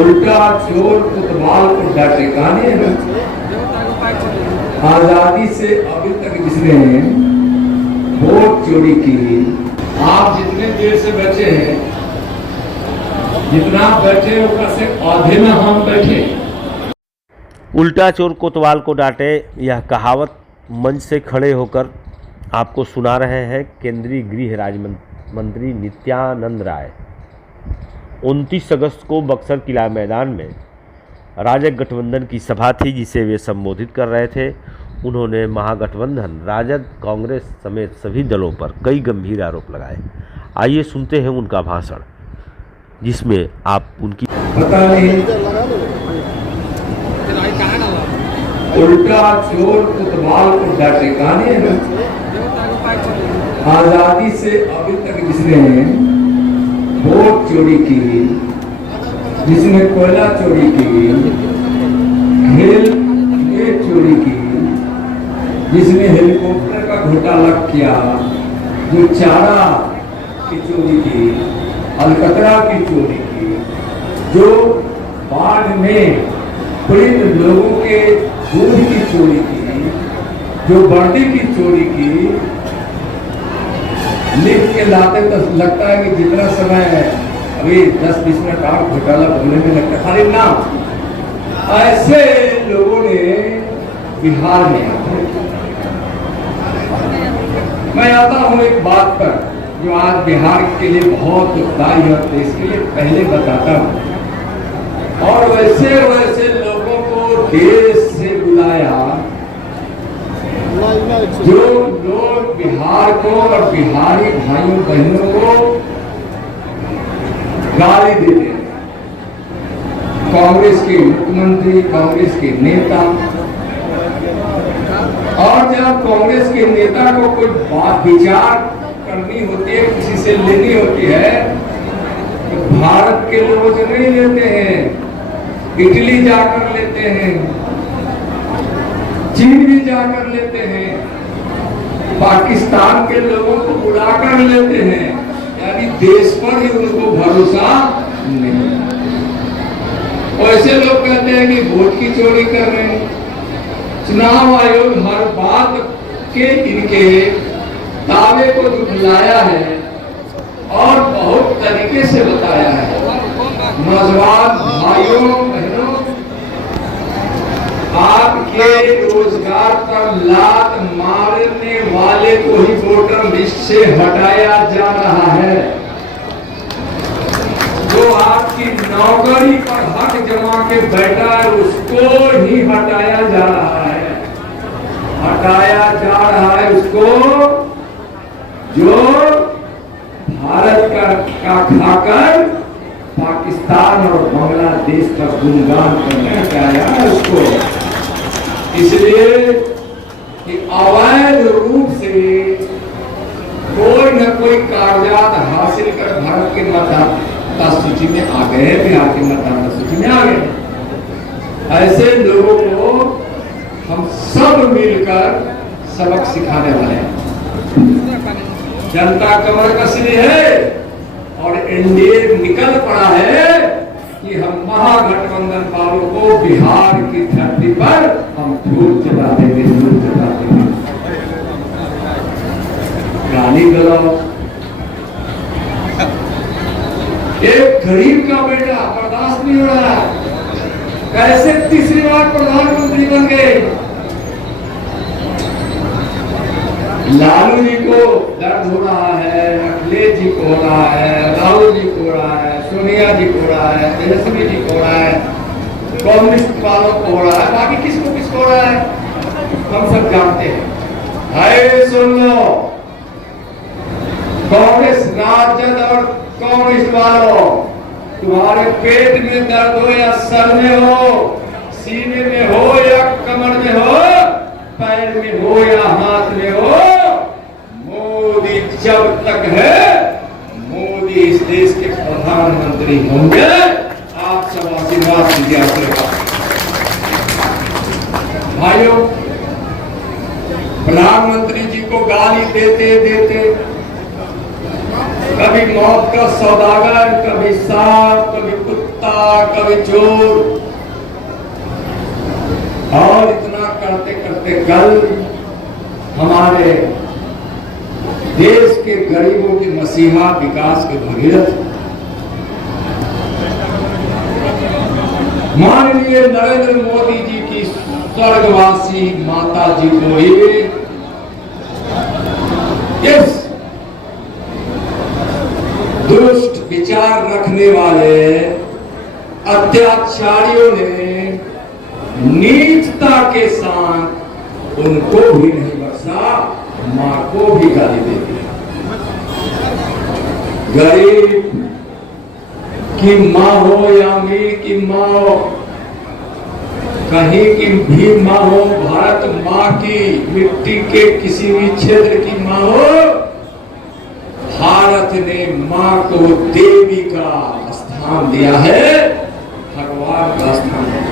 उल्टा चोर कोतवाल को डांटे गाने आजादी से अभी तक जिसने वोट चोरी की, आप जितने देर से बैठे हैं, जितना बैठे ऊपर से आधे में हम बैठे। उल्टा चोर कोतवाल को डांटे, यह कहावत मंच से खड़े होकर आपको सुना रहे हैं केंद्रीय गृह राज्य मंत्री नित्यानंद राय। 29 अगस्त को बक्सर किला मैदान में राजग गठबंधन की सभा थी, जिसे वे संबोधित कर रहे थे। उन्होंने महागठबंधन राजद, कांग्रेस समेत सभी दलों पर कई गंभीर आरोप लगाए। आइए सुनते हैं उनका भाषण, जिसमें आप उनकी पता नहीं उल्टा चोर कोतवाल को डांटे गाने आजादी से अभी तक जिसने वोट चोरी की, जिसने कोयला चोरी की, खेल चोरी की, जिसने हेलीकॉप्टर का घोटाला किया, जो चारा की चोरी की, अलकतरा की चोरी की, जो बाढ़ में पीड़ित लोगों के दूध की चोरी की, जो वर्दी की चोरी की, लिख के लाते तो लगता है कि जितना समय अभी 10-20 मिनट और घोटाला बोलने में लगता है खाली नाम। ऐसे लोगों ने बिहार में मैं आता हूं एक बात पर जो आज बिहार के लिए बहुत दुखदाई है और देश के लिए पहले बताता हूं। और वैसे वैसे लोगों को देश से बुलाया जो लोग बिहार को और बिहारी भाइयों बहनों को गाली देते हैं। कांग्रेस के मुख्यमंत्री, कांग्रेस के नेता, और जब कांग्रेस के नेता को कोई बात विचार करनी होती है, किसी से लेनी होती है, तो भारत के लोगों से नहीं लेते हैं, इटली जाकर लेते हैं, चीन भी जाकर लेते हैं, पाकिस्तान के लोगों को बुलाकर लेते हैं। यानी देश पर ही उनको भरोसा नहीं। ऐसे लोग कहते हैं कि वोट की चोरी कर रहे हैं। चुनाव आयोग हर बात के इनके दावे को झुठलाया है और बहुत तरीके से बताया है। नौजवान भाइयों बहनों, आपके रोजगार पर लात मारने वाले को ही वोटर लिस्ट से हटाया जा रहा है। जो आपकी नौकरी पर हक जमा के बैठा है, उसको ही हटाया जा रहा है। हटाया जा रहा है उसको जो भारत का खाकर पाकिस्तान और बांग्लादेश का गुणगान करने का आया है उसको। इसलिए कि अवैध रूप से कोई न कोई कागजात हासिल कर भारत के मतदाता सूची में आ गए, बिहार के मतदाता सूची में आ गए। ऐसे लोगों को हम सब मिलकर सबक सिखाने वाले हैं। जनता कमर कस रही है और एनडीए निकल पड़ा है कि हम महागठबंधन वालों को बिहार की धरती पर हम धूल चला देंगे, धूल चला देंगे। गाली गलौज, एक गरीब का बेटा बर्दाश्त नहीं हो रहा है। कैसे तीसरी बार प्रधानमंत्री बन गए? लालू जी को दर्द हो रहा है, अखिलेश जी को हो रहा है, राहुल जी को हो रहा है, सोनिया जी को हो रहा है, तेजस्वी जी को हो रहा है, कम्युनिस्ट वालों को हो रहा है, बाकी किसको हो रहा है हम सब जानते हैं। हाय सुन लो, कांग्रेस राजद और कम्युनिस्ट वालों, तुम्हारे पेट में दर्द हो या सर में हो, सीने में हो या कमर में हो, पैर में हो या हाथ में हो, मोदी जब तक है, मोदी इस देश के प्रधानमंत्री होंगे। आप सब आशीर्वाद दीजिए। भाइयों, प्रधानमंत्री जी को गाली देते देते कभी मौत का सौदागर, कभी सांप, कभी कुत्ता, पग चोर, और इतना करते करते कल हमारे देश के गरीबों की मसीहा, विकास के भगीरथ माननीय नरेंद्र मोदी जी की स्वर्गवासी माता जी को इस दुष्ट विचार रखने वाले अत्याचारियों ने नीचता के साथ उनको भी नहीं बख्शा, मां को भी गाली दे दी। गरीब की मां हो या अमीर की मां हो, कहीं की भी मां हो, भारत मां की मिट्टी के किसी भी क्षेत्र की मां हो, भारत ने मां को देवी का स्थान दिया है, भगवान का स्थान दिया।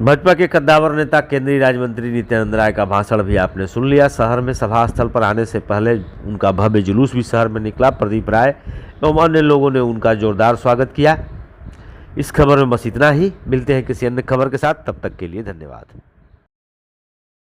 भाजपा के कद्दावर नेता केंद्रीय राज्य मंत्री नित्यानंद राय का भाषण भी आपने सुन लिया। शहर में सभा स्थल पर आने से पहले उनका भव्य जुलूस भी शहर में निकला। प्रदीप राय एवं अन्य लोगों ने उनका जोरदार स्वागत किया। इस खबर में बस इतना ही। मिलते हैं किसी अन्य खबर के साथ, तब तक के लिए धन्यवाद।